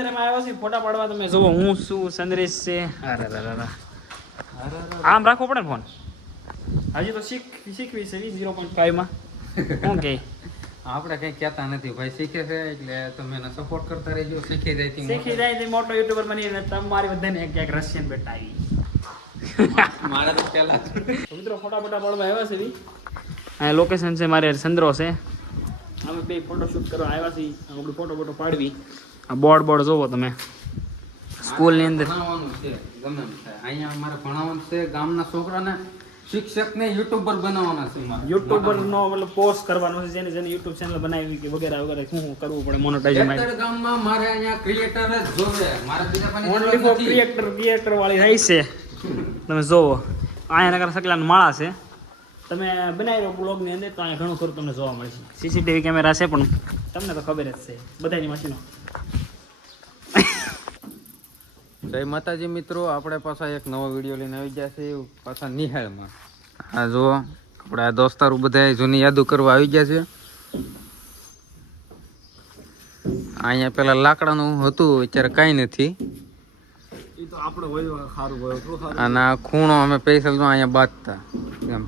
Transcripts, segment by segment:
અંદર એમાં આવ્યા છે ફોટા પાડવા. તમે જુઓ હું શું સંદેશ છે. અરે આમ રાખવો પડે ને ફોન. હજી તો શીખવી છે 0.5 માં. શું કે આપણે કઈ કહેતા નથી ભાઈ, શીખે છે એટલે તમે એને સપોર્ટ કરતા રહેજો. શીખી જાય તે મોટો યુટ્યુબર બનીને તમારી બધાને ક્યાંક રશિયન બેટા આવી. મારે તો પેલા મિત્રો ફોટા પાડવા આવ્યા છે. આ લોકેશન છે મારે ચંદ્રો છે. અમે બે ફોટોશૂટ કરવા આવ્યા છીએ. આપણે ફોટો પાડવી. આ બોર્ડ જોવો તમે. સ્કૂલની અંદર ભણાવવાનું છે, ગમે એમ થાય. અહીંયા અમારે ભણાવવાનું છે. ગામના છોકરાને શિક્ષકને યુટ્યુબર બનાવવાના છે. યુટ્યુબરનો મતલબ પોસ્ટ કરવાનો છે. જેને યુટ્યુબ ચેનલ બનાવી કે વગેરે શું કરવું પડે મોનેટાઇઝેશન માટે. ગામમાં મારે અહીંયા ક્રિએટર જ જોવે. મારે બીજા કોઈ ઓનલી ફોર ક્રિએટર વાળી રહી છે. તમે જોવો અહીંયા નગર સકલાન માળા છે. તમે બનાવી રહ્યો બ્લોગની અંદર તો અહીંયા ઘણું ખરું તમને જોવા મળે છે. સીસીટીવી કેમેરા છે પણ તમને તો ખબર જ છે બધાની મશીનો. જય માતાજી મિત્રો, આપણે પાછા એક નવો વિડીયો લઈને આવી ગયા છે. પાછા નિહાળમાં. હા જુઓ, આપણે આ દોસ્તારો બધા જૂની યાદો કરવા આવી ગયા છે. અહીંયા પેલા લાકડાનું હતું, અત્યારે કાંઈ નથી. અને આ ખૂણો અમે પૈસા અહીંયા બાંધતા. એમ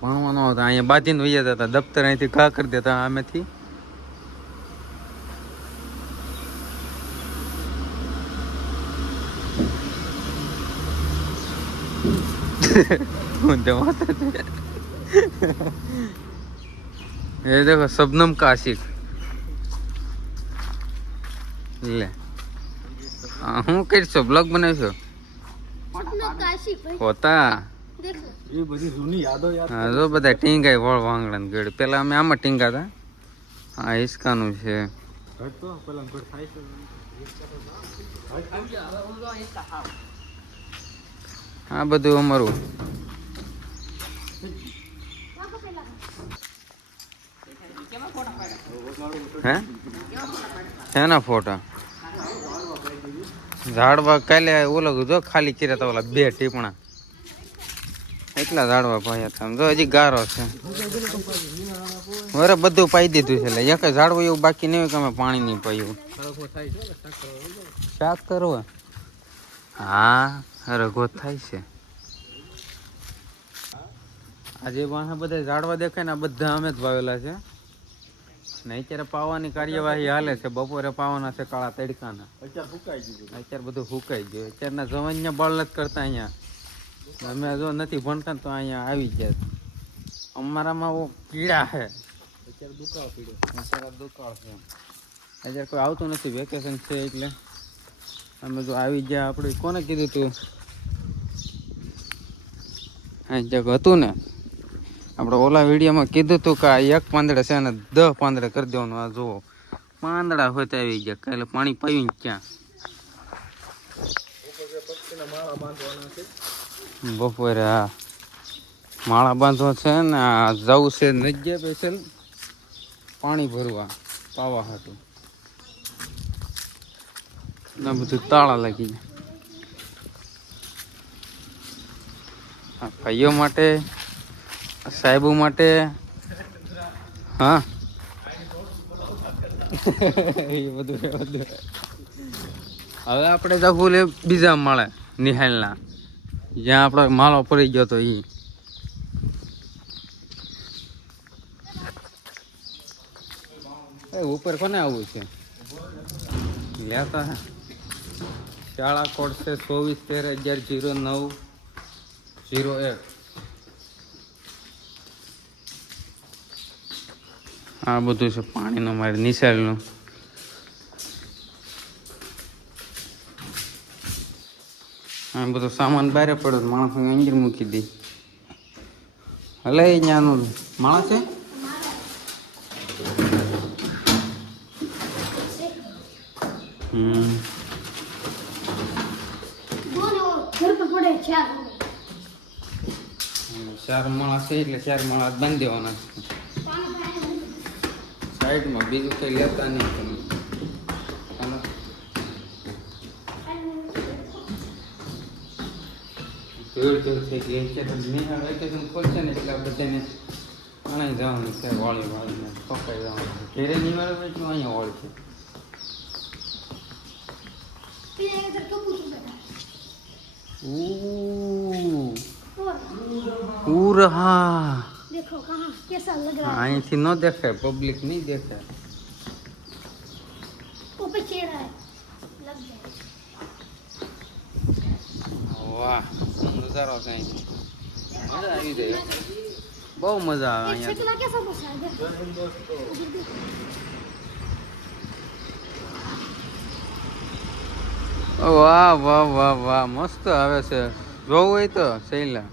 ભણવાનો હતો અહીંયા બાંધીને વહી જતા હતા. દફતર અહીંથી ઘા કરી દેતા આમેથી. ये देखो शबनम का आशिक ले હું કરશો બ્લોગ બનાવશો હોતા એ બધી જૂની યાદો હા જો બધા ટીંગાઈ વળ વાંગડા ગેડ. પેલા અમે આમાં ટીંગાતા. હા હિસકાનું છે. આ બધું અમારું. હે શેના ફોટા? ઝાડવા કાલે ઓલો જો ખાલી કર્યા હતા ઓલા 2 ટીપણા. એટલા ઝાડવા પાયા હતા. જો હજી ગારો છે. વરે બધું પાઈ દીધું છે. એટલે એક ઝાડવું એવું બાકી નહીં હોય કે અમે પાણી નહીં પાયું. શાક કરવા હા રઘો થાય છે. આજે વાહ બધા ઝાડવા દેખાય ને બધા અમે જ વાવેલા છે. ને અત્યારે પાવાની કાર્યવાહી હાલે છે. બપોરે પાવાના છે કાળા તડકાના. અત્યારે બધું સુકાઈ ગયું. અત્યારના જવાનને બળ નથી કરતા. અહીંયા અમે જો નથી ભણતા તો અહીંયા આવી ગયા. અમારામાં કીડા છે. અત્યારે દુકાળ છે. અત્યારે કોઈ આવતું નથી. વેકેશન છે એટલે અમે જો આવી ગયા. આપણે કોને કીધું તું હા જગ હતું ને આપણે ઓલા વિડીયોમાં કીધું હતું કે આ 1 પાંદડા છે ને 10 પાંદડા કરી દેવાનું. આ જુઓ પાંદડા હોય તો આવી ગયા. કાલે પાણી પાયું ક્યાં? બપોરે હા માળા બાંધવા છે ને આ જવું છે નજ્જે સ્પેશિયલ પાણી ભરવા પાવા હતું. ના બધું તાળા લાગી ગયા. ભાઈઓ માટે સાહેબો માટે હા એ બધું હવે આપણે જવું લે બીજા માળે નિહાળના જ્યાં આપણો માળો પડી ગયો તો એ ઉપર કોને આવવું છે લેતા. શાળા કોડ છે 24/13/11/09/01. આ બધું છે પાણીનું મારે નિશાળનું. આ બધું સામાન બહાર પડ્યો માણસ અંદર મૂકી દે. હલે ત્યાંનું માણસ છે. ચાર માળા છે એટલે 4 માળા બાંધી દેવાના. સાઈડમાં બીજું કઈ લેતા નહીં તમે. વેકેશન ખોલશે ને એટલે બધાને આણા જવાનું છે. વાળી વાળીને પકાઈ જવાનું. ઘેરે નિવાડે એટલું અહીંયા વાળી છે. इधर कबूतर बैठा ऊ रहा देखो कहाँ कैसा लग रहा है અહીંથી ન દેખાય પબ્લિક નહીં દેખાય ऊपर चेहरा है लग जाए વાહ નજારો છે અહીંથી. મજા આવી જાય બહુ મજા આવે एक અહીંયા छकला कैसा बसा है देख વાહ વાહ વાહ વાહ મસ્ત આવે છે જોવું હોય તો શૈલા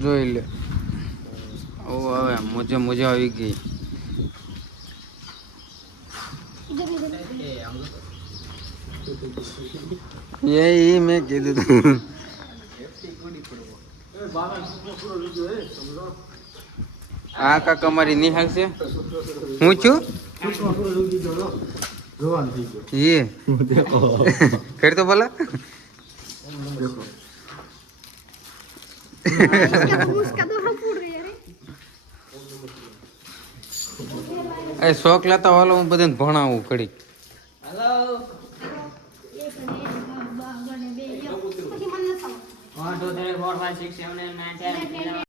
જોઈ લે ઓ હવે મજા મજા આવી ગઈ इधर इधर એ મેં કીધું તું આ કાકા મારી નિહાળ છે હું છું ये फिर तो बोला उसका तो हम फूट रही है એ रे શોખ લેતા વાલો હું બધાને ભણાવું ઘડી एक ने बाबा ने बे ये પછી મને સાવ 1 2 3 4 5 6 7 8 9 10